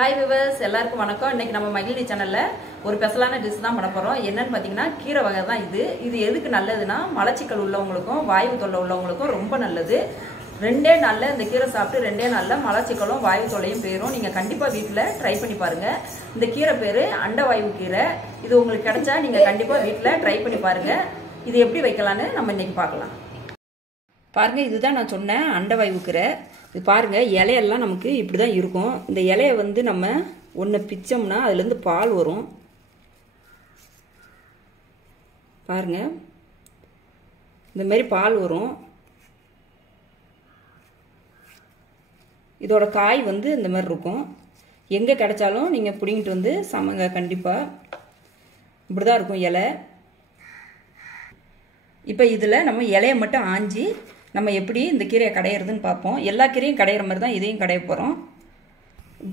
Hi viewers, எல்லாருக்கும் வணக்கம். இன்னைக்கு நம்ம மகிழ்ச்சி சேனல்ல ஒரு ஸ்பெஷலான டிஷ் தான் பண்ண போறோம். என்னன்னு பாத்தீங்கன்னா கீரை வகை தான் இது. இது எதுக்கு நல்லதுன்னா மலச்சிக்கல் உள்ளவங்களுக்கும் வாயு தொல்லை உள்ளவங்களுக்கும் ரொம்ப நல்லது. ரெண்டே நாள்ல இந்த கீரை சாப்பிட்டு ரெண்டே நாள்ல மலச்சிக்கலும் வாயு தொல்லையும் போயிடும். நீங்க கண்டிப்பா வீட்ல ட்ரை பண்ணி பாருங்க. இந்த கீரை பேரு அண்டவாயு கீரை. இது உங்களுக்கு கிடைச்சா நீங்க கண்டிப்பா வீட்ல ட்ரை பண்ணி பாருங்க. இது எப்படி வைக்கலாம்னு நம்ம இன்னைக்கு பார்க்கலாம். பாருங்க, இதுதான் நான் சொன்னேன் அண்டவாயு கீரை. இது பாருங்க, இலையெல்லாம் நமக்கு இப்படி தான் இருக்கும். இந்த இலையை வந்து நம்ம ஒன்று பிச்சோம்னா அதுலேருந்து பால் வரும். பாருங்க, இந்த மாதிரி பால் வரும். இதோட காய் வந்து இந்த மாதிரி இருக்கும். எங்கே கிடைச்சாலும் நீங்கள் பிடிங்கிட்டு வந்து சமைங்க. கண்டிப்பாக இப்படி தான் இருக்கும் இலை. இப்போ இதில் நம்ம இலையை மட்டும் ஆஞ்சி நம்ம எப்படி இந்த கீரையை கடையிறதுன்னு பார்ப்போம். எல்லா கீரையும் கடையிற மாதிரி தான் இதையும் கடைய போகிறோம்.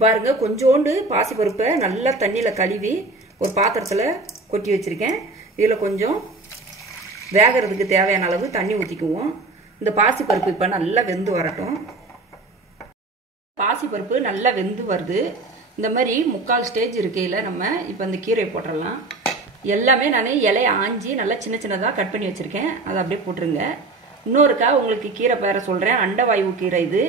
பாருங்க, கொஞ்சோண்டு பாசிப்பருப்பை நல்லா தண்ணியில் கழுவி ஒரு பாத்திரத்தில் கொட்டி வச்சுருக்கேன். இதில் கொஞ்சம் வேகிறதுக்கு தேவையான அளவு தண்ணி ஊற்றிக்குவோம். இந்த பாசிப்பருப்பு இப்போ நல்லா வெந்து வரட்டும். பாசிப்பருப்பு நல்லா வெந்து வருது. இந்த மாதிரி 3/4 ஸ்டேஜ் இருக்கையில் நம்ம இப்போ இந்த கீரையை போட்டுடலாம். எல்லாமே நான் இலையை ஆஞ்சி நல்லா சின்ன சின்னதாக கட் பண்ணி வச்சுருக்கேன். அதை அப்படியே போட்டுருங்க. இன்னொருக்கா உங்களுக்கு கீரை பேரை சொல்கிறேன். அண்டவாயு கீரை. இது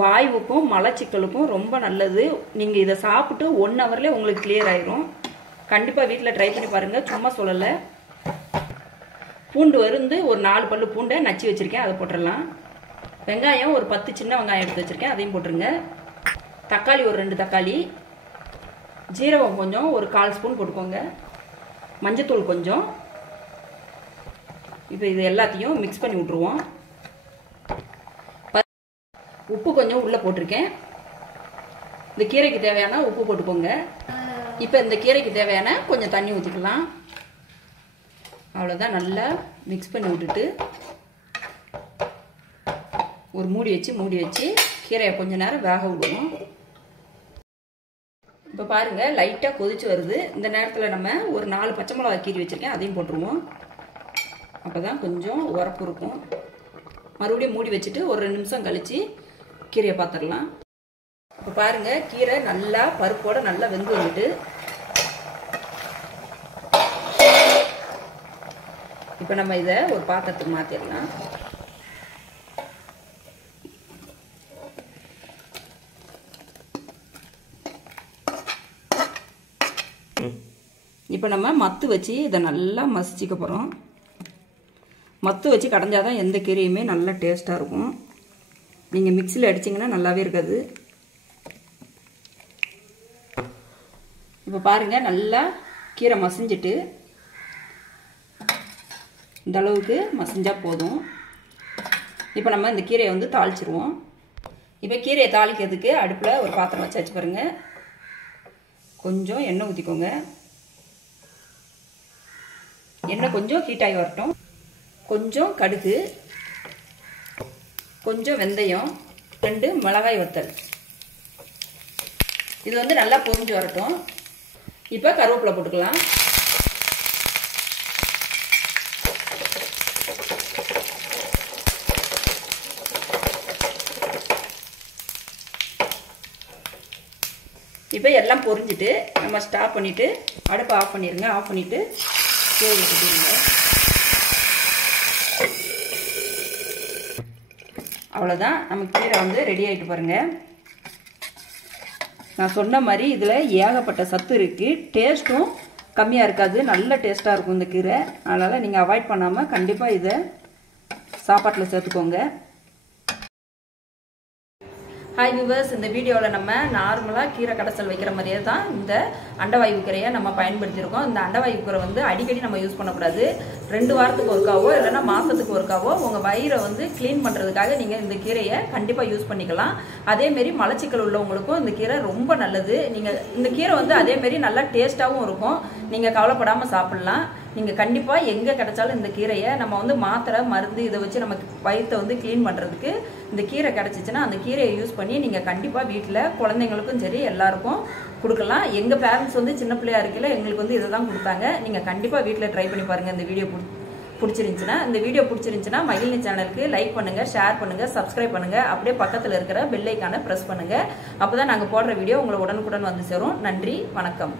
வாயுவுக்கும் மலச்சிக்கலுக்கும் ரொம்ப நல்லது. நீங்கள் இதை சாப்பிட்டு 1 ஹவர்லேயே உங்களுக்கு கிளியர் ஆயிரும். கண்டிப்பாக வீட்டில் ட்ரை பண்ணி பாருங்கள், சும்மா சொல்லலை. பூண்டு வந்து ஒரு 4 பல்லு பூண்டை நச்சு வச்சுருக்கேன், அதை போட்டுடலாம். வெங்காயம் ஒரு 10 சின்ன வெங்காயம் எடுத்து வச்சுருக்கேன், அதையும் போட்டுருங்க. தக்காளி ஒரு 2 தக்காளி. ஜீரகம் கொஞ்சம் ஒரு 1/4 ஸ்பூன் போட்டுக்கோங்க. மஞ்சத்தூள் கொஞ்சம். இப்போ இது எல்லாத்தையும் மிக்ஸ் பண்ணி விட்ருவோம். உப்பு கொஞ்சம் உள்ளே போட்டிருக்கேன். இந்த கீரைக்கு தேவையான உப்பு போட்டுக்கோங்க. இப்போ இந்த கீரைக்கு தேவையான கொஞ்சம் தண்ணி ஊற்றிக்கலாம். அவ்வளோதான். நல்லா மிக்ஸ் பண்ணி விட்டுட்டு ஒரு மூடி வச்சு கீரையை கொஞ்ச நேரம் வேக விடணும். இப்போ பாருங்கள், லைட்டாக கொதிச்சு வருது. இந்த நேரத்தில் நம்ம ஒரு 4 பச்சை மிளகா கீரி வச்சுருக்கேன், அதையும் போட்டுருவோம். அப்போ தான் கொஞ்சம் உரப்பு இருக்கும். மறுபடியும் மூடி வச்சுட்டு ஒரு 2 நிமிஷம் கழித்து கீரையை பார்த்துடலாம். இப்போ பாருங்கள், கீரை நல்லா பருப்போடு நல்லா வெந்து வந்துட்டு இப்போ நம்ம இதை ஒரு பாத்திரத்துக்கு மாற்றிடலாம். இப்போ நம்ம மத்து வச்சு இதை நல்லா மசிச்சிக்க போகிறோம். மத்து வச்சு கடைஞ்சாதான் எந்த கீரையுமே நல்லா டேஸ்ட்டாக இருக்கும். நீங்கள் மிக்சியில் அடிச்சிங்கன்னா நல்லாவே இருக்காது. இப்போ பாருங்கள், நல்லா கீரை மசிஞ்சிட்டு இந்த அளவுக்கு மசிஞ்சால் போதும். இப்போ நம்ம இந்த கீரையை வந்து தாளிச்சிருவோம். இப்போ கீரையை தாளிக்கிறதுக்கு அடுப்பில் ஒரு பாத்திரம் வச்சு பாருங்கள். கொஞ்சம் எண்ணெய் ஊற்றிக்கோங்க. எண்ணெய் கொஞ்சம் ஹீட்டாகி வரட்டும். கொஞ்சம் கடுகு, கொஞ்சம் வெந்தயம், 2 மிளகாய் வத்தல். இது வந்து நல்லா பொரிஞ்சு வரட்டும். இப்போ கருவேப்பிலை போட்டுக்கலாம். இப்போ எல்லாம் பொரிஞ்சிட்டு நம்ம ஸ்டாப் பண்ணிவிட்டு அடுப்பை ஆஃப் பண்ணிடுங்க. ஆஃப் பண்ணிவிட்டு கீரையை கொட்டிடுங்க. அவ்வளோதான், நம்ம கீரை வந்து ரெடி ஆகிட்டு பாருங்கள். நான் சொன்ன மாதிரி இதில் ஏகப்பட்ட சத்து இருக்குது. டேஸ்ட்டும் கம்மியாக இருக்காது, நல்ல டேஸ்ட்டாக இருக்கும் இந்த கீரை. அதனால் நீங்கள் அவாய்ட் பண்ணாமல் கண்டிப்பாக இதை சாப்பாட்டில் சேர்த்துக்கோங்க. ஹாய் வியூவர்ஸ், இந்த வீடியோவில் நம்ம நார்மலாக கீரை கடைசல் வைக்கிற மாதிரியே தான் இந்த அண்டவாயு கீரையை நம்ம பயன்படுத்தியிருக்கோம். இந்த அண்டவாயு கீரை வந்து அடிக்கடி நம்ம யூஸ் பண்ணக்கூடாது. 2 வாரத்துக்கு ஒருக்காவோ இல்லைன்னா மாதத்துக்கு ஒருக்காவோ உங்கள் வயிறை வந்து க்ளீன் பண்ணுறதுக்காக நீங்கள் இந்த கீரையை கண்டிப்பாக யூஸ் பண்ணிக்கலாம். அதேமாரி மலச்சிக்கல் உள்ளவங்களுக்கும் இந்த கீரை ரொம்ப நல்லது. நீங்கள் இந்த கீரை வந்து அதேமாரி நல்லா டேஸ்ட்டாகவும் இருக்கும். நீங்கள் கவலைப்படாமல் சாப்பிட்லாம். நீங்கள் கண்டிப்பாக எங்கே கிடைச்சாலும் இந்த கீரையை நம்ம வந்து மாத்திரை மருந்து இதை வச்சு நம்ம வயிற்றை வந்து க்ளீன் பண்ணுறதுக்கு இந்த கீரை கிடச்சிச்சின்னா அந்த கீரையை யூஸ் பண்ணி நீங்கள் கண்டிப்பாக வீட்டில் குழந்தைங்களுக்கும் சரி எல்லாருக்கும் கொடுக்கலாம். எங்கள் பேரண்ட்ஸ் வந்து சின்ன பிள்ளையா இருக்கையில் எங்களுக்கு வந்து இதை தான் கொடுத்தாங்க. நீங்கள் கண்டிப்பாக வீட்டில் ட்ரை பண்ணி பாருங்கள். இந்த வீடியோ பிடிச்சிருந்துச்சுன்னா இந்த வீடியோ பிடிச்சிருந்துச்சுன்னா மகிழினி சேனலுக்கு லைக் பண்ணுங்க, ஷேர் பண்ணுங்க, சப்ஸ்கிரைப் பண்ணுங்க. அப்படியே பக்கத்தில் இருக்கிற பெல் ஐக்கானை பிரஸ் பண்ணுங்க. அப்பதான் நாங்கள் போடுற வீடியோ உங்களை உடனுக்குடன் வந்து சேரும். நன்றி, வணக்கம்.